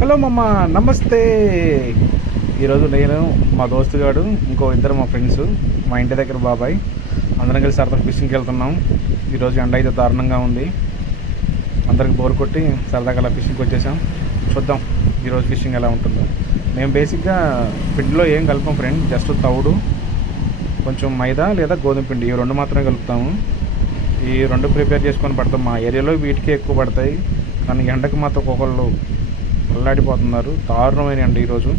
Hello మమ్మ నమస్తే. ఈరోజు నేను మా దోస్తుగాడు ఇంకో ఇద్దరు మా ఫ్రెండ్స్ మా ఇంటి దగ్గర బాబాయ్. అందరం కలిసి సరదా ఫిషింగ్కి వెళ్తున్నాం. ఈరోజు ఎండ అయితే దారుణంగా ఉంది. అందరికి బోర్ కొట్టి సరదాగా అలా ఫిషింగ్కి వచ్చేసాం. చూద్దాం ఈరోజు ఫిషింగ్ ఎలా ఉంటుందో. మేము బేసిక్గా పిండిలో ఏం కలపం ఫ్రెండ్ జస్ట్ తౌడు కొంచెం మైదా లేదా గోధుమ పిండి. ఈ రెండు మాత్రమే కలుపుతాము. ఈ రెండు ప్రిపేర్ చేసుకొని పడతాం. మా ఏరియాలో వీటికి ఎక్కువ పడతాయి. కానీ ఎండకు మాత్రం ఒక్కొక్కళ్ళు అల్లాడిపోతున్నారు. దారుణమైన అండి ఈరోజు.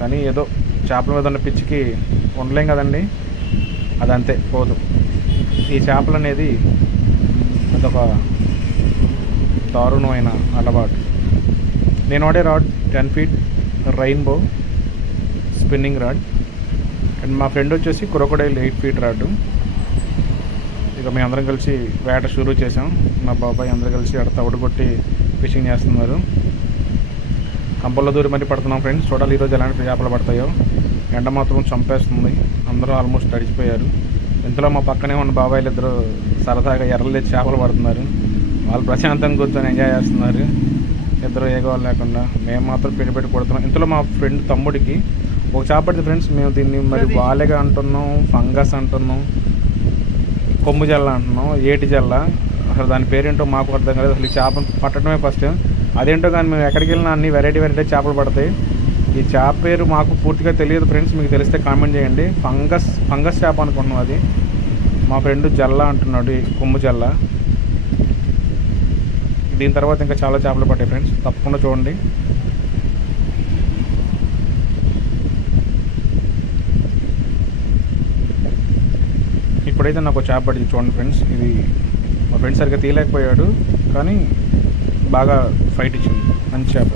కానీ ఏదో చేపల మీద ఉన్న పిచ్చికి ఉండలేం కదండి. అదంతే పోదు. ఈ చేపలు అనేది అదొక దారుణమైన అలవాటు. నేను వాడే rod ten feet rainbow spinning rod. And మా ఫ్రెండ్ వచ్చేసి క్రొకడైల్ ఎయిట్ ఫీట్ రాడ్. ఇక మేము అందరం కలిసి వేట షురూ చేసాం మా బాబాయ్ అందరం కలిసి అక్కడ తవుడు కొట్టి ఫిషింగ్ చేస్తున్నారు. కంపల్లో దూరి మరీ పడుతున్నాం ఫ్రెండ్స్. చూడాలి ఈరోజు ఎలాంటి చేపలు పడతాయో. ఎండ మాత్రం చంపేస్తుంది. అందరూ ఆల్మోస్ట్ తడిచిపోయారు. ఇంతలో మా పక్కనే ఉన్న బాబాయిలు ఇద్దరు సరదాగా ఎర్రలు తెచ్చి చేపలు పడుతున్నారు. వాళ్ళు ప్రశాంతంగా కూర్చొని ఎంజాయ్ చేస్తున్నారు. ఇద్దరు ఏగోవాలి లేకుండా మేము మాత్రం పిండి పెట్టి కొడుతున్నాం. ఇంతలో మా ఫ్రెండ్ తమ్ముడికి ఒక చేప పడితే ఫ్రెండ్స్. మేము దీన్ని మరి వాలెగా అంటున్నాం ఫంగస్ అంటున్నాం కొమ్ము జల్ల అంటున్నాం ఏటి జల్ల. అసలు దాని పేరేంటో మాకు అర్థం కాలేదు. అసలు ఈ చేప పట్టడమే ఫస్ట్. అదేంటో కానీ మేము ఎక్కడికి వెళ్ళినా అన్ని వెరైటీ వెరైటీ చేపలు పడతాయి. ఈ చేప పేరు మాకు పూర్తిగా తెలియదు ఫ్రెండ్స్ మీకు తెలిస్తే కామెంట్ చేయండి. ఫంగస్ ఫంగస్ చేప అనుకున్నాం అది. మా ఫ్రెండ్ జల్ల అంటున్నాడు ఈ కొమ్ము జల్ల. దీని తర్వాత ఇంకా చాలా చేపలు పట్టాయి ఫ్రెండ్స్ తప్పకుండా చూడండి. ఇప్పుడైతే నాకు చేప పడింది చూడండి ఫ్రెండ్స్ ఇది మా ఫ్రెండ్ సరిగ్గా తీయలేకపోయాడు కానీ బాగా ఫైట్ ఇచ్చింది. మంచి చేప.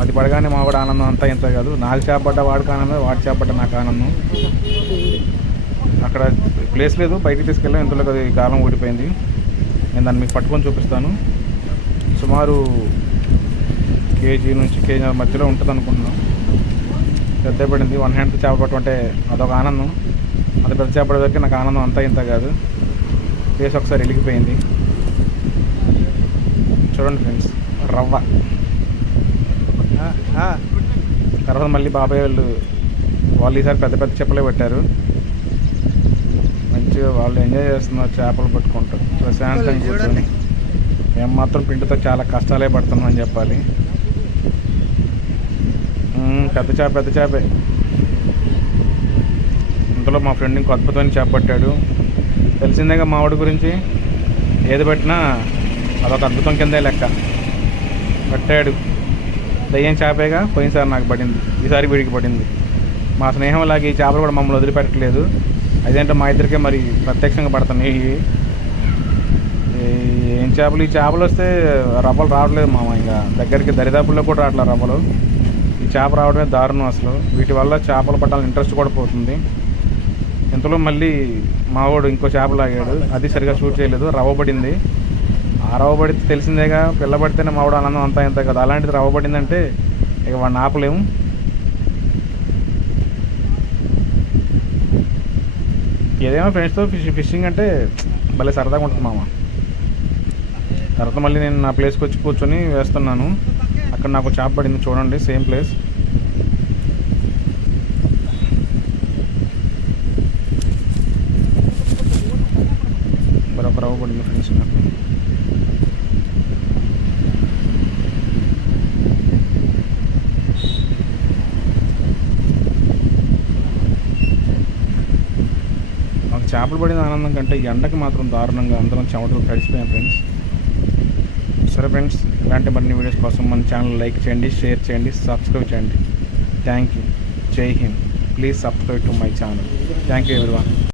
అది పడగానే మా కూడా ఆనందం అంతా ఇంత కాదు. నాకు చేపట్ట వాడికి ఆనందం వాడి చేపట్ట నాకు ఆనందం. అక్కడ ప్లేస్ లేదు బయటికి తీసుకెళ్ళాం. ఇంతలో అది గాలం ఊడిపోయింది. నేను దాన్ని మీకు పట్టుకొని చూపిస్తాను. సుమారు కేజీ నుంచి కేజీ మధ్యలో ఉంటుంది అనుకుంటున్నాను. పెద్ద పడింది. వన్ హ్యాండ్ చేప పట్టడం అదొక ఆనందం. అది పెద్ద చేపడేసరికి నాకు ఆనందం అంతా ఇంత కాదు. ప్లేస్ ఒకసారి వెలిగిపోయింది చూడండి ఫ్రెండ్స్ రవ్వ. తర్వాత మళ్ళీ బాబాయ్ వాళ్ళు వాళ్ళు ఈసారి పెద్ద పెద్ద చేపలే పెట్టారు మంచిగా వాళ్ళు ఎంజాయ్ చేస్తున్నారు చేపలు పట్టుకుంటూ. ప్రశాంతంగా కూర్చొని. మేము మాత్రం పిండితో చాలా కష్టాలే పడుతున్నాం అని చెప్పాలి. పెద్ద చేప పెద్ద చేపే. ఇంతలో మా ఫ్రెండ్ ఇంకో అద్భుతమైన చేప పట్టాడు. తెలిసిందేగా మా వాడి గురించి? ఏది పెట్టినా అదొక అద్భుతం కిందే లెక్క. పట్టాడు. దయ్యం చేపేగా పోయినసారి నాకు పడింది. ఈసారి వీడికి పడింది. మా స్నేహం లాగా ఈ చేపలు కూడా మమ్మల్ని వదిలిపెట్టట్లేదు అదేంటో మా ఇద్దరికే మరి ప్రత్యక్షంగా పడుతున్నాయి ఏం చేపలు? ఈ చేపలు వస్తే రవ్వలు రావట్లేదు మామ ఇంకా. దగ్గరికి దరిదాపుల్లో కూడా రావట్లేదు రవ్వలు. ఈ చేప రావడమే దారుణం అసలు. వీటి వల్ల చేపలు పట్టాలని ఇంట్రెస్ట్ కూడా పోతుంది. ఇంతలో మళ్ళీ మావాడు ఇంకో చేప లాగాడు. అది సరిగా షూట్ చేయలేదు. రవ్వ పడింది. ఆ రవ్వ పడితే తెలిసిందేగా పిల్ల పడితేనే మావాడు ఆనందం అంతా ఇంత కదా. అలాంటిది రవ్వ పడిందంటే ఇక వాడిని ఆపలేము. ఏదేమో ఫ్రెండ్స్తో ఫిష్ ఫిషింగ్ అంటే భలే సరదాగా ఉంటుంది మామ. తర్వాత మళ్ళీ నేను నా ప్లేస్కి వచ్చి కూర్చొని వేస్తున్నాను. అక్కడ నాకు చేప పడింది చూడండి సేమ్ ప్లేస్ మరొక రవ్వ పడింది ఫ్రెండ్స్ నాకు మాకు చేపలు పడిన ఆనందం కంటే ఎండకు ఎండకి మాత్రం దారుణంగా అందరం చెమటలు కలిసిపోయాం ఫ్రెండ్స్. సరే ఫ్రెండ్స్ ఇలాంటి మరిన్ని వీడియోస్ కోసం మన ఛానల్ లైక్ చేయండి షేర్ చేయండి సబ్స్క్రైబ్ చేయండి. థ్యాంక్ యూ జై Hind please subscribe to my channel thank you everyone